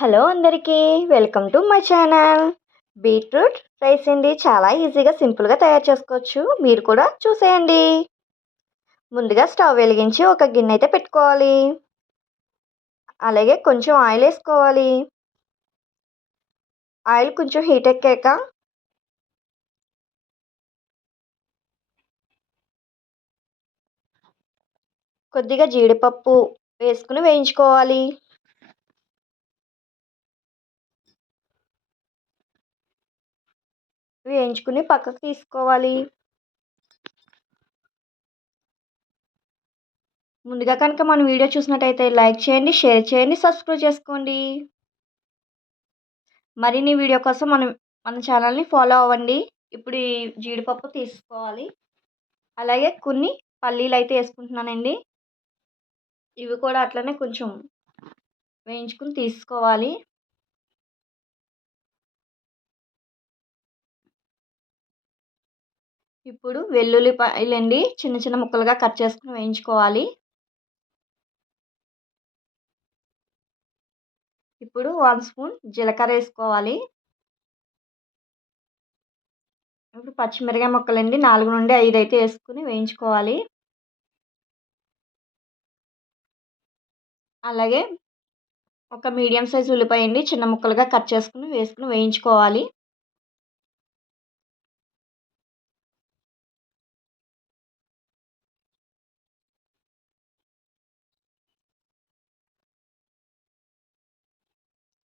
Hello అందరికీ welcome to my channel. Beetroot rice అండి. చాలా ఈజీగా సింపుల్గా తయారు చేసుకోవచ్చు. మీరు కూడా చూసేయండి. ముందుగా స్టవ్ వెలిగించి ఒక గిన్నె అయితే పెట్టుకోవాలి. అలాగే కొంచెం ఆయిల్ వేసుకోవాలి. ఆయిల్ కొంచెం హీట్ ఎక్కాక కొద్దిగా జీడిపప్పు వేసుకుని వేయించుకోవాలి. వేయించుకుని పక్కకు తీసుకోవాలి. ముందుగా కనుక మన వీడియో చూసినట్టయితే లైక్ చేయండి, షేర్ చేయండి, సబ్స్క్రైబ్ చేసుకోండి. మరిన్ని వీడియో కోసం మన ఛానల్ని ఫాలో అవ్వండి. ఇప్పుడు ఈ జీడిపప్పు తీసుకోవాలి. అలాగే కొన్ని పల్లీలు అయితే వేసుకుంటున్నానండి. ఇవి కూడా అట్లనే కొంచెం వేయించుకుని తీసుకోవాలి. ఇప్పుడు వెల్లుల్లిపాయలండి చిన్న చిన్న ముక్కలుగా కట్ చేసుకుని వేయించుకోవాలి. ఇప్పుడు 1 స్పూన్ జీలకర్ర వేసుకోవాలి. ఇప్పుడు పచ్చిమిరపకాయ ముక్కలండి 4 నుండి 5 అయితే వేసుకుని వేయించుకోవాలి. అలాగే ఒక మీడియం సైజ్ ఉల్లిపాయ అండి చిన్న ముక్కలుగా కట్ చేసుకుని వేసుకుని వేయించుకోవాలి.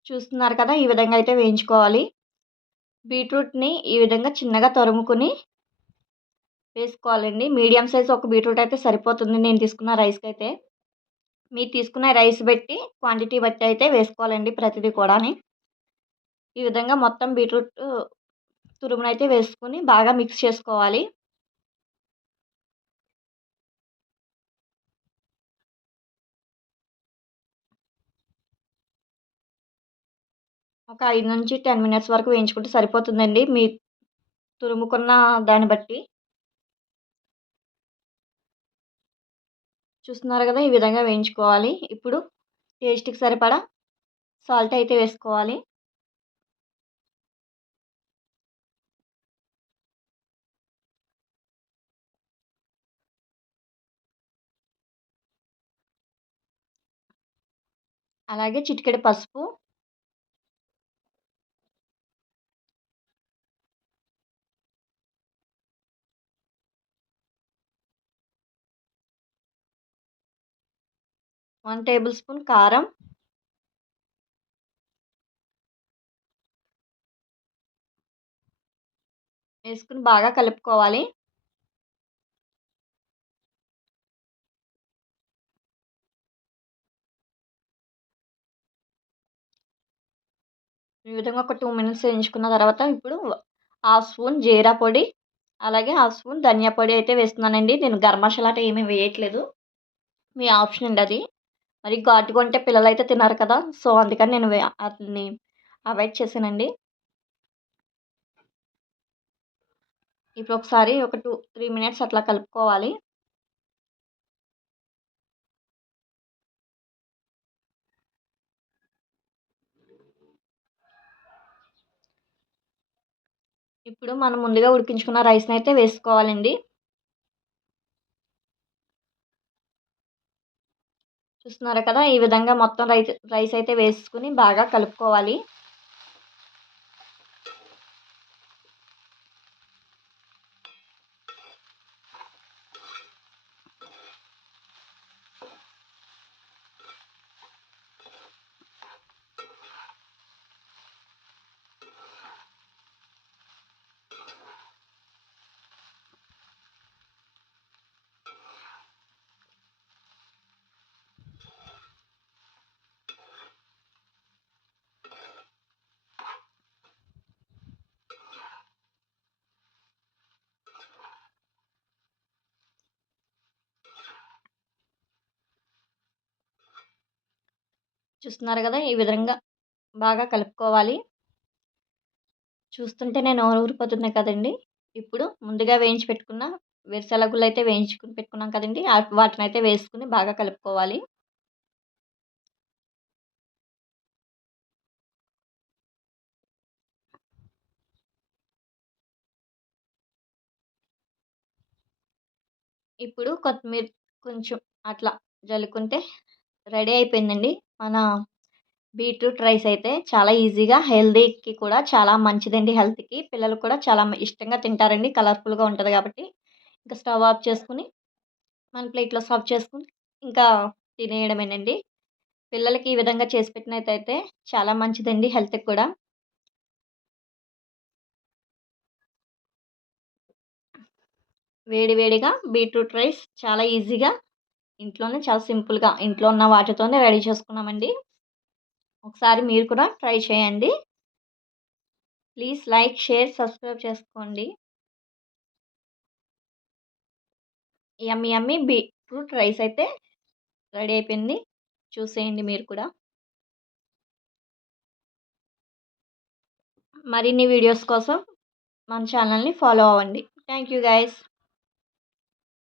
చూస్తున్నారు కదా, ఈ విధంగా అయితే వేయించుకోవాలి. బీట్రూట్ని ఈ విధంగా చిన్నగా తరుముకుని వేసుకోవాలండి. మీడియం సైజ్ ఒక బీట్రూట్ అయితే సరిపోతుంది నేను తీసుకున్న రైస్కి అయితే. మీరు తీసుకున్న రైస్ బట్టి క్వాంటిటీ బట్టి అయితే వేసుకోవాలండి ప్రతిదీ కూడాని. ఈ విధంగా మొత్తం బీట్రూట్ తురుమునైతే వేసుకుని బాగా మిక్స్ చేసుకోవాలి. ఒక 5 నుంచి 10 మినిట్స్ వరకు వేయించుకుంటే సరిపోతుందండి మీ తురుముకున్న దాన్ని బట్టి. చూస్తున్నారు కదా, ఈ విధంగా వేయించుకోవాలి. ఇప్పుడు టేస్ట్కి సరిపడా సాల్ట్ అయితే వేసుకోవాలి. అలాగే చిటికెడు పసుపు, వన్ టేబుల్ స్పూన్ కారం, వేసుకుని బాగా కలుపుకోవాలి. ఈ విధంగా ఒక 2 మినిట్స్ వేయించుకున్న తర్వాత ఇప్పుడు హాఫ్ స్పూన్ జీరా పొడి, అలాగే హాఫ్ స్పూన్ ధనియా పొడి అయితే వేస్తున్నానండి. నేను గరం మసాలా అంటే ఏమీ వేయట్లేదు. మీ ఆప్షన్ అండి అది. మరి ఘాటుగా ఉంటే పిల్లలైతే తినరు కదా, సో అందుకని నేను వాటిని అవాయిడ్ చేశానండి. ఇప్పుడు ఒకసారి ఒక 2-3 మినిట్స్ అట్లా కలుపుకోవాలి. ఇప్పుడు మనం ముందుగా ఉడికించుకున్న రైస్ని అయితే వేసుకోవాలండి. చూస్తున్నారు కదా, ఈ విధంగా మొత్తం రైస్ అయితే వేసుకుని బాగా కలుపుకోవాలి. చూస్తున్నారు కదా, ఈ విధంగా బాగా కలుపుకోవాలి. చూస్తుంటేనే నోరు ఊరిపోతుంది కదండి. ఇప్పుడు ముందుగా వేయించి పెట్టుకున్న వేరుశనగుళ్ళు అయితే వేయించుకుని పెట్టుకున్నాం కదండి, వాటిని అయితే వేసుకుని బాగా కలుపుకోవాలి. ఇప్పుడు కొత్తిమీర కొంచెం అట్లా జల్లుకుంటే రెడీ అయిపోయిందండి. మన బీట్రూట్ రైస్ అయితే చాలా ఈజీగా హెల్తీకి కూడా చాలా మంచిదండి హెల్త్‌కి. పిల్లలు కూడా చాలా ఇష్టంగా తింటారండి. కలర్‌ఫుల్‌గా ఉంటది కాబట్టి. ఇంకా స్టవ్ ఆఫ్ చేసుకొని మన ప్లేట్‌లో సర్వ్ చేసుకొని ఇంకా తినేయడమేనండి. పిల్లలకి ఈ విధంగా చేసి పెట్టినట్టయితే చాలా మంచిదండి హెల్త్‌కి కూడా. వేడి వేడిగా బీట్రూట్ రైస్ చాలా ఈజీగా ఇంట్లోనే చాలా సింపుల్‌గా ఇంట్లో ఉన్న వాటితోనే రెడీ చేసుకున్నామండి. ఒకసారి మీరు కూడా ట్రై చేయండి. ప్లీజ్ లైక్, షేర్, సబ్స్క్రైబ్ చేసుకోండి. యమ్మీ యమ్మీ బీట్రూట్ రైస్ అయితే రెడీ అయిపోయింది. చూసేయండి మీరు కూడా. మరిన్ని వీడియోస్ కోసం మన ఛానల్‌ని ఫాలో అవ్వండి. Thank you guys.